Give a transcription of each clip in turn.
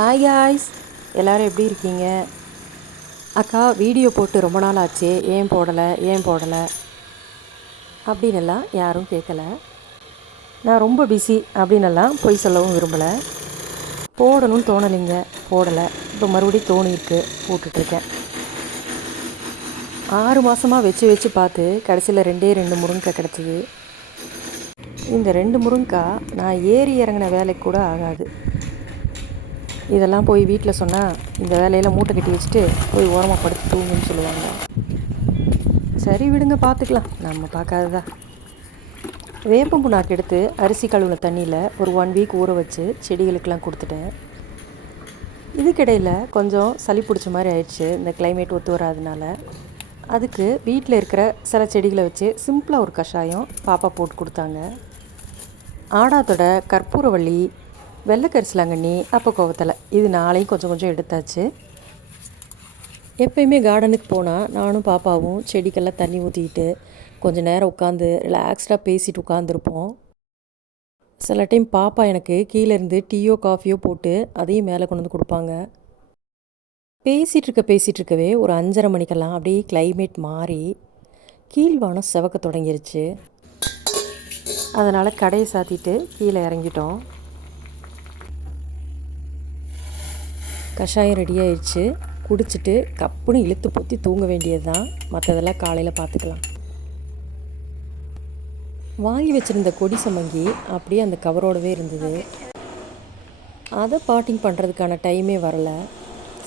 Hi guys, எல்லோரும் எப்படி இருக்கீங்க? அக்கா வீடியோ போட்டு ரொம்ப நாள் ஆச்சு, ஏன் போடலை அப்படின்னெல்லாம் யாரும் கேட்கலை. நான் ரொம்ப பிஸி அப்படின்னெல்லாம் பொய் சொல்லவும் விரும்பலை. போடணும்னு தோணலைங்க, போடலை. இப்போ மறுபடியும் தோணியிருக்கு, போட்டுட்ருக்கேன். 6 மாதமாக வச்சு பார்த்து கடைசியில் 2 முருங்கைக்காய் கிடச்சிது. இந்த 2 முருங்கைக்காய் நான் ஏறி இறங்கின வேலைக்கு கூட ஆகாது. இதெல்லாம் போய் வீட்டில் சொன்னால் இந்த வேலையில் மூட்டை கட்டி வச்சுட்டு போய் ஓரமாக படுத்து தூங்குன்னு சொல்லுவாங்க. சரி விடுங்க, பார்த்துக்கலாம், நம்ம பார்க்காததா. வேப்பம்பு நாக்கு எடுத்து அரிசி கழுவுன தண்ணியில் ஒரு 1 வீக் ஊற வச்சு செடிகளுக்கெல்லாம் கொடுத்துட்டேன். இதுக்கிடையில் கொஞ்சம் சளி பிடிச்ச மாதிரி ஆயிடுச்சு, இந்த கிளைமேட் ஒத்து வராதனால. அதுக்கு வீட்டில் இருக்கிற சில செடிகளை வச்சு சிம்பிளாக ஒரு கஷாயம் பாப்பா போட்டு கொடுத்தாங்க. ஆடாத்தோட கற்பூரவள்ளி, வெள்ளைக்கரிசலாங்கண்ணி, அப்போ கோவத்தலை, இது 4ஐயும் கொஞ்சம் கொஞ்சம் எடுத்தாச்சு. எப்பயுமே கார்டனுக்கு போனால் நானும் பாப்பாவும் செடிக்கெல்லாம் தண்ணி ஊற்றிக்கிட்டு கொஞ்சம் நேரம் உட்காந்து ரிலாக்ஸ்டாக பேசிட்டு உட்காந்துருப்போம். சில டைம் பாப்பா எனக்கு கீழேருந்து டீயோ காஃபியோ போட்டு அதையும் மேலே கொண்டு வந்து கொடுப்பாங்க. பேசிகிட்டு இருக்கவே ஒரு 5:30 மணிக்கெல்லாம் அப்படியே கிளைமேட் மாறி கீழ்வானம் செவக்க தொடங்கிருச்சு. அதனால் கடையை சாத்திட்டு கீழே இறங்கிட்டோம். கஷாயம் ரெடி ஆயிடுச்சு. குடிச்சிட்டு கப்புன்னு இழுத்து பொத்தி தூங்க வேண்டியது தான். மற்றதெல்லாம் காலையில் பார்த்துக்கலாம். வாங்கி வச்சுருந்த கொடி சம்மங்கி அப்படியே அந்த கவரோடவே இருந்தது. அதை பாட்டிங் பண்ணுறதுக்கான டைமே வரலை.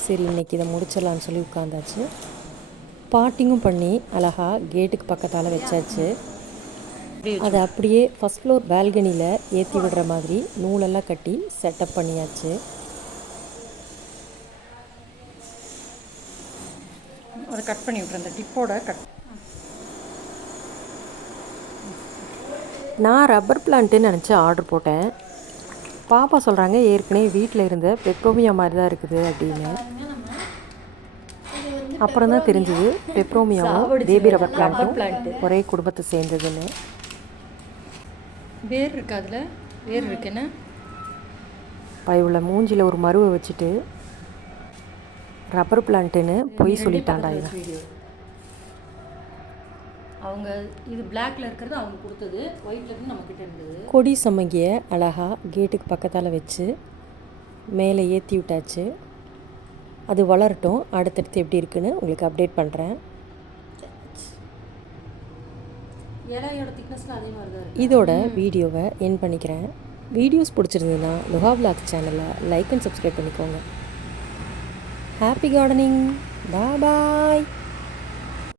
சரி, இன்றைக்கி இதை முடிச்சிடலான்னு சொல்லி உட்காந்தாச்சு. பாட்டிங்கும் பண்ணி அழகாக கேட்டுக்கு பக்கத்தால் வச்சாச்சு. அதை அப்படியே ஃபஸ்ட் ஃப்ளோர் பால்கனியில் ஏற்றி விடுற மாதிரி நூலெல்லாம் கட்டி செட்டப் பண்ணியாச்சு. அதை கட் பண்ணி விட்றேன், அந்த டிப்போட கட். நான் ரப்பர் பிளான்ட்டுன்னு நினச்சி ஆர்டர் போட்டேன். பாப்பா சொல்கிறாங்க ஏற்கனவே வீட்டில் இருந்த பெப்ரோமியா மாதிரி தான் இருக்குது அப்படின்னு. அப்புறம் தான் தெரிஞ்சுது பெப்ரோமியாவும் பேபி ரப்பர் பிளான்ட்டும் ஒரே குடும்பத்தை சேர்ந்ததுன்னு. வேர் இருக்கு, அதில் வேர் இருக்குன்னு பயவுள்ள மூஞ்சியில் ஒரு மருவை வச்சுட்டு ரப்பர் பிளான்ட்டுன்னு பொய் சொல்லிட்டாண்டா. அவங்க இது பிளாக்ல இருக்கிறது அவங்க கொடுத்தது, ஒயிட்ல இருந்து நம்மக்கிட்ட இருந்தது. கொடி சம்மங்கியை அழகாக கேட்டுக்கு பக்கத்தால் வச்சு மேலே ஏற்றி விட்டாச்சு. அது வளரட்டும், அடுத்தடுத்து எப்படி இருக்குன்னு உங்களுக்கு அப்டேட் பண்ணுறேன். இலையோட திக்னஸ்லாம் அதே மாதிரி தான். இதோட வீடியோவை என் பண்ணிக்கிறேன். வீடியோஸ் பிடிச்சிருந்ததுன்னா லுஹா விலாக் சேனலை லைக் அண்ட் சப்ஸ்கிரைப் பண்ணிக்கோங்க. Happy gardening. Bye bye.